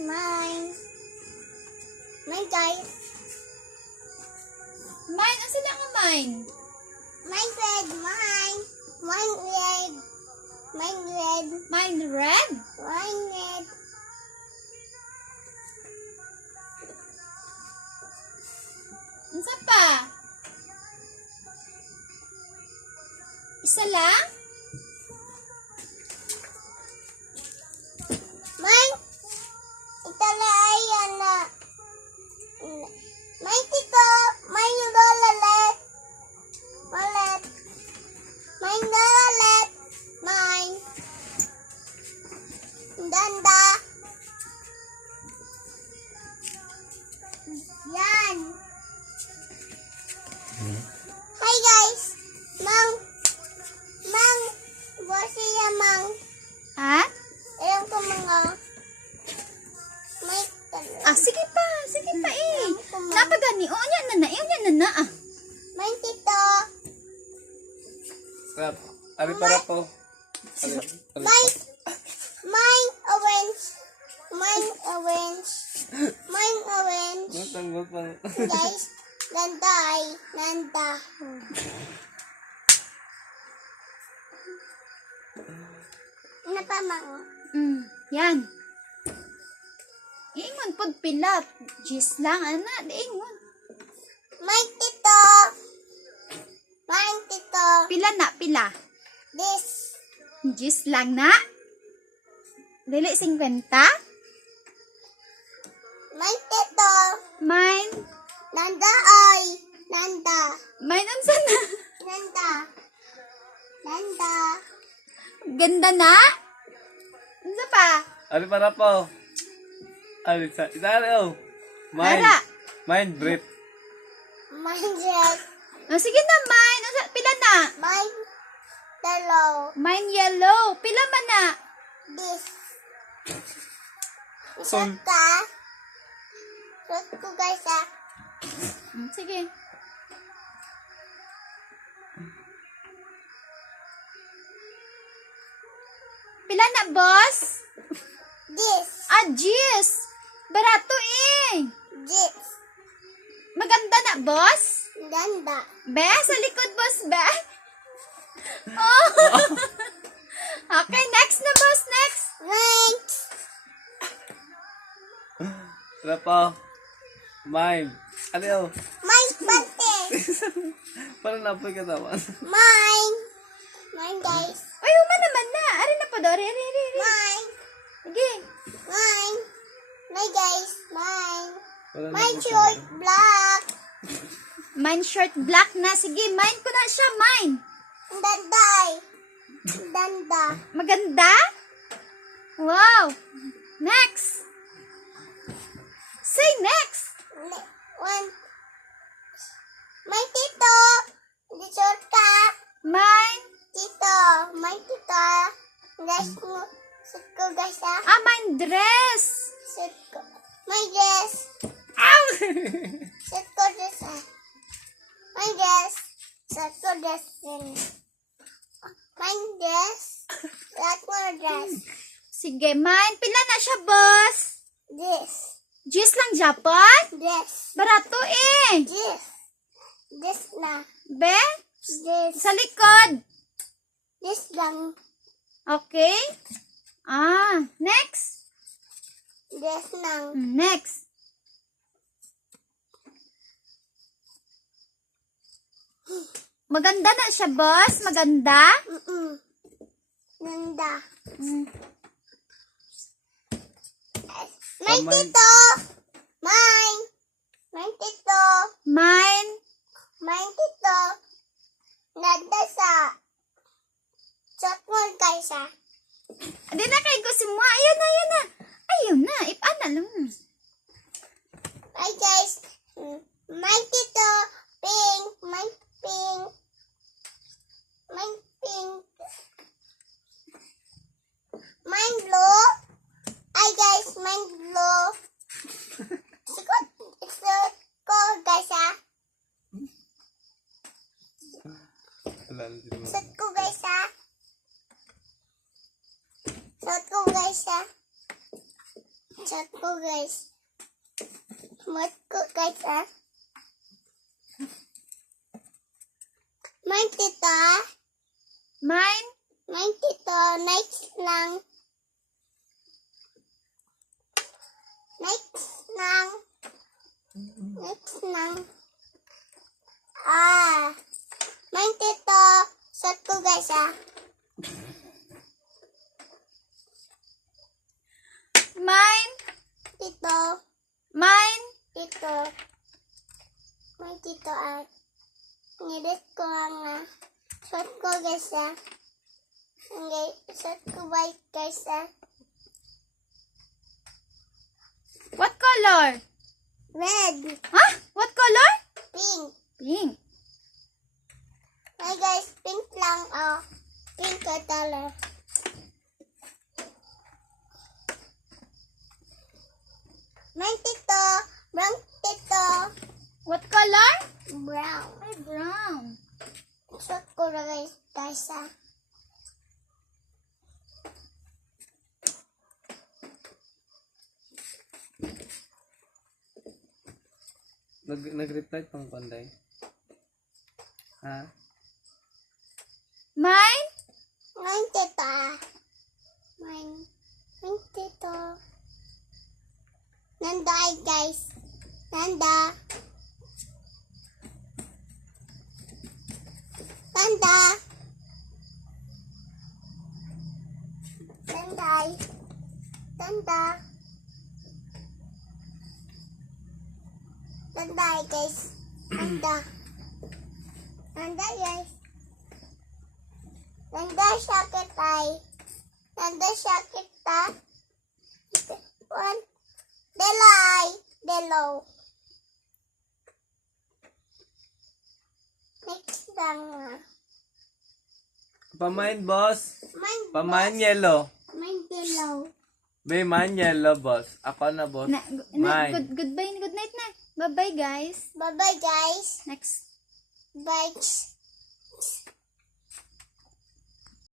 mine. Mine, guys. Mine, asa na nga mine? Mine red, mine. Mine red. Mine red. Mine red? Mine red. Unsa pa? Isa lang? Mine. Itala ayan na. Mine tito. Mine lola let. Wallet. Mine lola let. Mine. Ganda. Yan. Hi guys. Mang. Bossy ya mang. Ha? Alam ko mga. May Sige pa eh. Napagani, o nya na na ah. May tito. Rap, ari para po. May orange. Mine orange. Mine orange. Gutang. Guys, ganda ay. Ganda. Ano pa mang? Yan. Iingon pod pila. Gis lang, ana. Iingon. May tito. May tito. Pila na, pila. This. Gis lang na. Dili 50. May tito. Mine. Nanda ay. Nanda. Mine unsa na? Nanda. Nanda. Ganda na? Unsa pa? Ari para po. Ari sa itali oh. Ara. Mind breath. Mine red. Sige na, mine. Unsa pila na? Mine yellow. Mine yellow. Pila man na? This. Sol. Isot ka. Isot ko guys ah. Sige. Pila na, boss? This. Jeez. Barato eh. This. Maganda na, boss? Ganda. Be, sa likod, boss, be. Oh. Okay, next na, boss. Next. Right. Rap po. Mind. Ari oh. Mine pante. Para na po katawan. Mine. Mine guys. Ay, uma naman na. Ari na po, Dori. Ari. Mine. Sige. Mine. Mine guys. Mine. Wala na Mine po short black. Mine short black na. Sige, mine ko na siya. Mine. Danday. Danda. Maganda? Wow. Next. Say next. One. Mine tito. Di short ka. Mine. Tito. Mine tito. Guys mo. Sit ko guys ah. Mine dress. Sit ko. My dress. Ow! Sit ko dress ah. My dress. Sit ko dress din. My dress. That more dress. Sige, mine. Pila na siya, boss? This. Gis lang Japan? This. Barato eh. This. This na. Be? This. Sa likod. This lang. Okay. Next. This lang. Next. Maganda na siya, boss? Maganda? Nanda. Mm. My mine. tito. Mine. My tito. Mine. My tito. Nanda sa. Shot guys ah. Di na kay ko si mo. Ayun na. Ayun na. Ipana lang. Hi guys. My tito. Pink. My pink. My pink. Mine blue. Hi guys. Mine blue. Sikot. It's ko guys ah. Wala na din mo. Shot ko guys ah. Shot ko guys ah. Chat ko guys. Mat ko guys ah. Mine tita. Mine? Mine tito. Next lang. Next lang. Next lang. Ah. Mine tito. Chat ko guys ah. Mine? Tito. Mine? Tito. Mine tito ah. Ngedit ko ang short ko guys ah. Okay, short ko white guys ah. What color? Red. Huh? What color? Pink. Pink. Hi guys, pink lang oh. Pink color. Mine tito. Brown tito. What color? Brown. Ay, brown. Short ko na guys ah. Nag-reply tong Panday. Ha? Mine? Mine tito ah. Mine. Mine tito. Nanda ay guys. Nanda. Nanda. Tanday. Tanda. Tanday guys. Tanda. Tanda guys. Tanda sakit ay. Tanda sakit ta. One. Delay. Delo. Next lang ah. Pamain, boss. Mine. Pamain yellow. Mine delo. May man yellow, boss. Ako na, boss. Mine. Goodbye, good night na. Bye-bye, guys. Bye bye guys. Next. Bye.